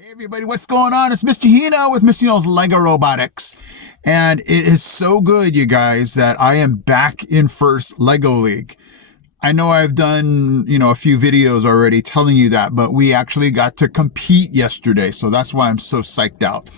Hey everybody, what's going on? It's Mr. Hino with Mr. Hino's Lego Robotics. And it is so good, you guys, that I am back in First Lego League. I know I've done, a few videos already telling you that, but we actually got to compete yesterday. So that's why I'm so psyched out.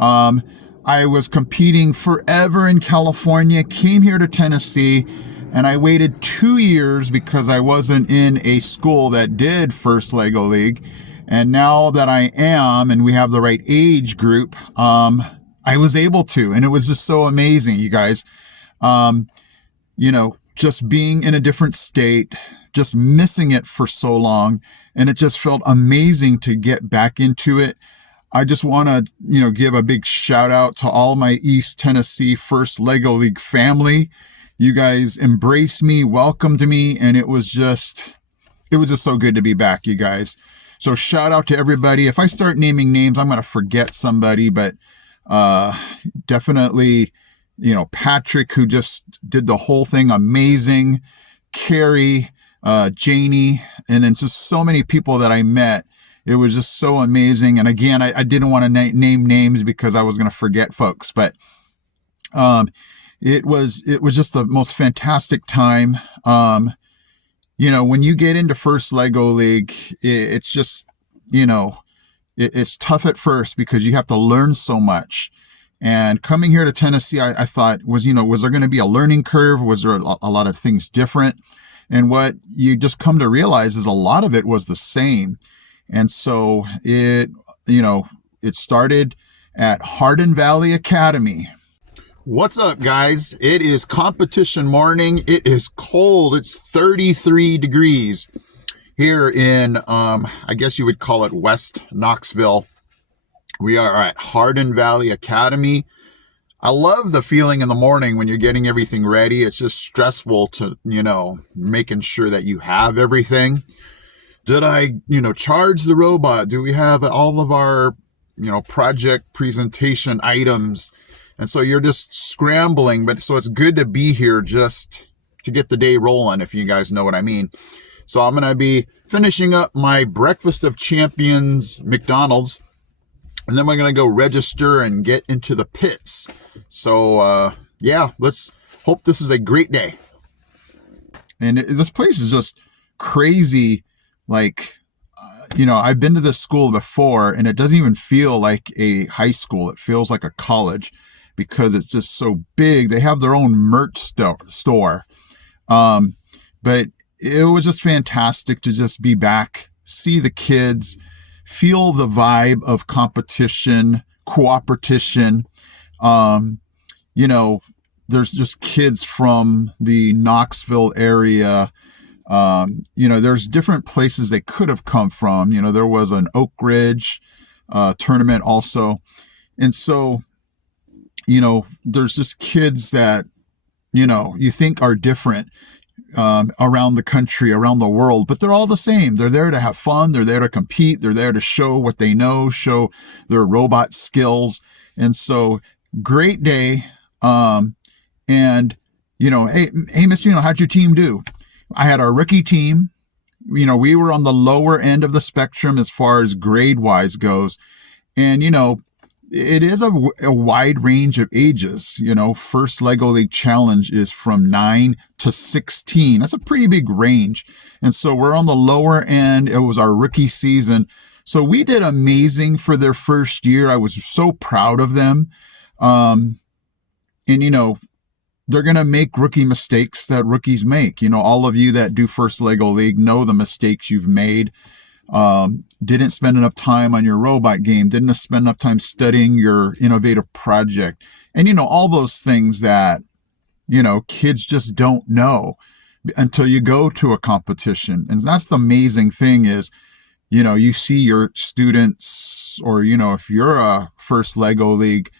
I was competing forever in California, came here to Tennessee, and I waited 2 years because I wasn't in a school that did First Lego League. And now that I am, and we have the right age group, I was able to, and it was just so amazing, you guys. Just being in a different state, just missing it for so long, and it just felt amazing to get back into it. I just want to, give a big shout out to all my East Tennessee First Lego League family. You guys embraced me, welcomed me, and it was just so good to be back, you guys. So shout out to everybody. If I start naming names, I'm going to forget somebody, but definitely, Patrick, who just did the whole thing amazing, Carrie, Janie, and then just so many people that I met. It was just so amazing. And again, I didn't want to name names because I was going to forget folks, but it was just the most fantastic time. When you get into First Lego League, it's just, it's tough at first because you have to learn so much. And coming here to Tennessee, I thought was there going to be a learning curve? Was there a lot of things different? And what you just come to realize is a lot of it was the same. And so it started at Hardin Valley Academy. What's up, guys? It is competition morning. It is cold. It's 33 degrees here in, I guess you would call it West Knoxville. We are at Hardin Valley Academy. I love the feeling in the morning when you're getting everything ready. It's just stressful to, making sure that you have everything. Did I, charge the robot? Do we have all of our, project presentation items? And so you're just scrambling, but so it's good to be here just to get the day rolling, if you guys know what I mean. So I'm going to be finishing up my Breakfast of Champions McDonald's, and then we're going to go register and get into the pits. So, let's hope this is a great day. And this place is just crazy. Like, I've been to this school before, and it doesn't even feel like a high school. It feels like a college, because it's just so big. They have their own merch store. But it was just fantastic to just be back, see the kids, feel the vibe of competition, cooperation. There's just kids from the Knoxville area. There's different places they could have come from. There was an Oak Ridge tournament also. And so, there's just kids that, you think are different around the country, around the world, but they're all the same. They're there to have fun. They're there to compete. They're there to show what they know, show their robot skills. And so great day. Hey, Mr. How'd your team do? I had our rookie team. We were on the lower end of the spectrum as far as grade wise goes. And, it is a wide range of ages. First Lego League Challenge is from 9 to 16. That's a pretty big range. And so we're on the lower end. It was our rookie season. So we did amazing for their first year. I was so proud of them. They're going to make rookie mistakes that rookies make. All of you that do First Lego League know the mistakes you've made. Didn't spend enough time on your robot game, didn't spend enough time studying your innovative project. And, all those things that, kids just don't know until you go to a competition. And that's the amazing thing is, you see your students or, if you're a First Lego League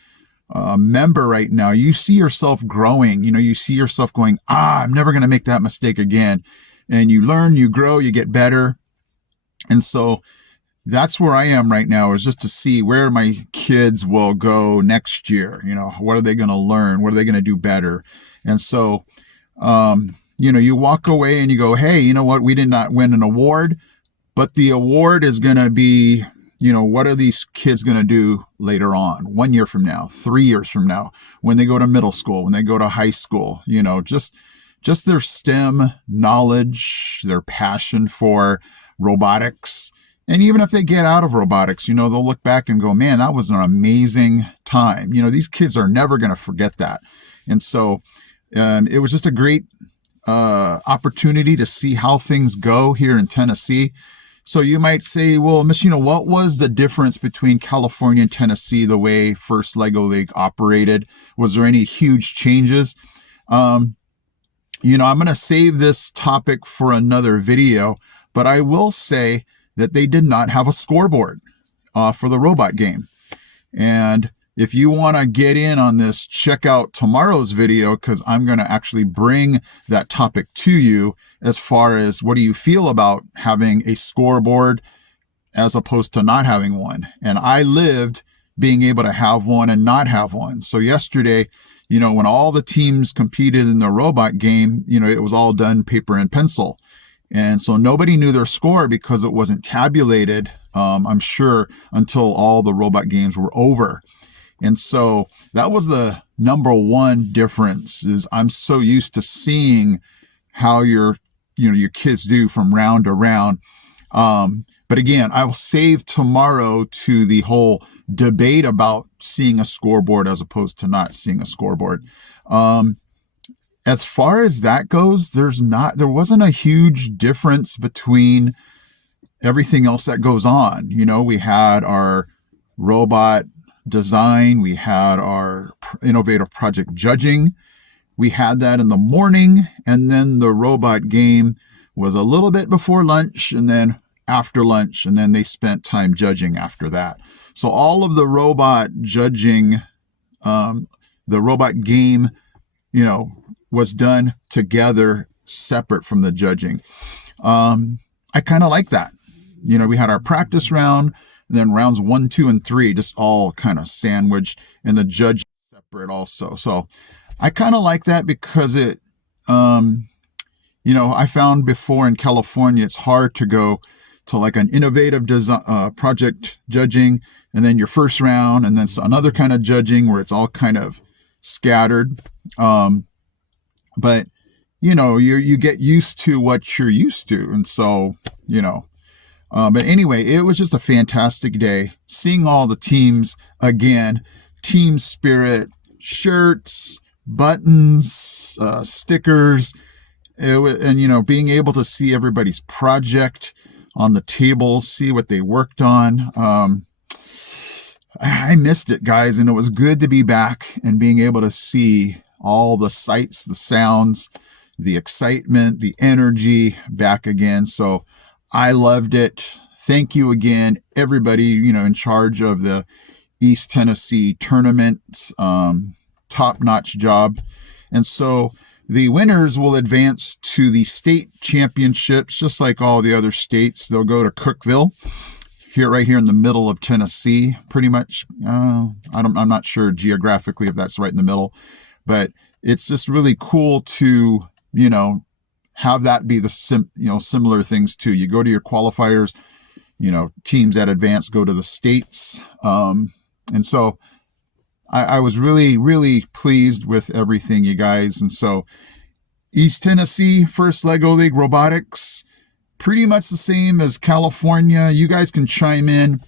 member right now, you see yourself growing, you see yourself going, I'm never going to make that mistake again. And you learn, you grow, you get better. And so that's where I am right now, is just to see where my kids will go next year. What are they going to learn? What are they going to do better? And so, you walk away and you go, hey, you know what? We did not win an award, but the award is going to be, what are these kids going to do later on, 1 year from now, 3 years from now, when they go to middle school, when they go to high school, just their STEM knowledge, their passion for robotics. And even if they get out of robotics, they'll look back and go, man, that was an amazing time. These kids are never going to forget that. And so it was just a great opportunity to see how things go here in Tennessee. So you might say, well, Miss, what was the difference between California and Tennessee, the way First Lego League operated? Was there any huge changes? I'm going to save this topic for another video, but I will say that they did not have a scoreboard for the robot game. And if you want to get in on this, check out tomorrow's video, because I'm going to actually bring that topic to you as far as what do you feel about having a scoreboard as opposed to not having one. And I lived being able to have one and not have one. So yesterday, when all the teams competed in the robot game, it was all done paper and pencil. And so nobody knew their score because it wasn't tabulated, I'm sure, until all the robot games were over. And so that was the number one difference, is I'm so used to seeing how your kids do from round to round. But again, I will save tomorrow to the whole debate about seeing a scoreboard as opposed to not seeing a scoreboard. As far as that goes, there wasn't a huge difference between everything else that goes on. We had our robot design, we had our innovative project judging, we had that in the morning, and then the robot game was a little bit before lunch and then after lunch, and then they spent time judging after that. So all of the robot judging, the robot game, was done together, separate from the judging. I kind of like that. We had our practice round, and then rounds 1, 2, and 3 just all kind of sandwiched, and the judge separate also. So I kind of like that because it, I found before in California, it's hard to go to like an innovative design, project judging, and then your first round, and then another kind of judging where it's all kind of scattered. But you get used to what you're used to, and so but anyway, it was just a fantastic day seeing all the teams again, team spirit, shirts, buttons, stickers, and being able to see everybody's project on the tables, see what they worked on. I missed it, guys, and it was good to be back and being able to see all the sights, the sounds, the excitement, the energy back again. So I loved it. Thank you again, everybody, in charge of the East Tennessee tournament. Top-notch job. And so the winners will advance to the state championships, just like all the other states. They'll go to Cookeville, right here in the middle of Tennessee, pretty much. I'm not sure geographically if that's right in the middle, but it's just really cool to, have that be the similar things too. You go to your qualifiers, teams that advance go to the states. And so I was really, really pleased with everything, you guys. And so East Tennessee, First Lego League Robotics, pretty much the same as California. You guys can chime in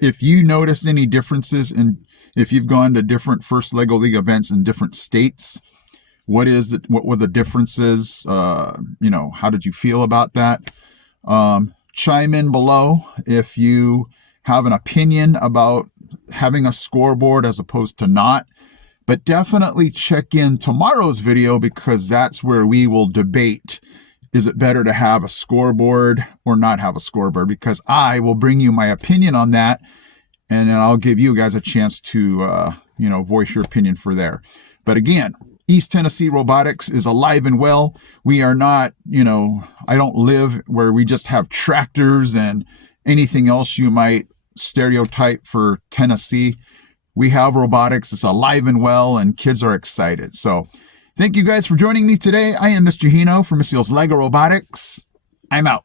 if you notice any differences, and if you've gone to different First Lego League events in different states. What were the differences? How did you feel about that? Chime in below if you have an opinion about having a scoreboard as opposed to not. But definitely check in tomorrow's video, because that's where we will debate, is it better to have a scoreboard or not have a scoreboard? Because I will bring you my opinion on that, and then I'll give you guys a chance to voice your opinion for there. But again, East Tennessee Robotics is alive and well. We are not, I don't live where we just have tractors and anything else you might stereotype for Tennessee. We have robotics. It's alive and well, and kids are excited. So thank you guys for joining me today. I am Mr. Hino from Mr. Lego Robotics. I'm out.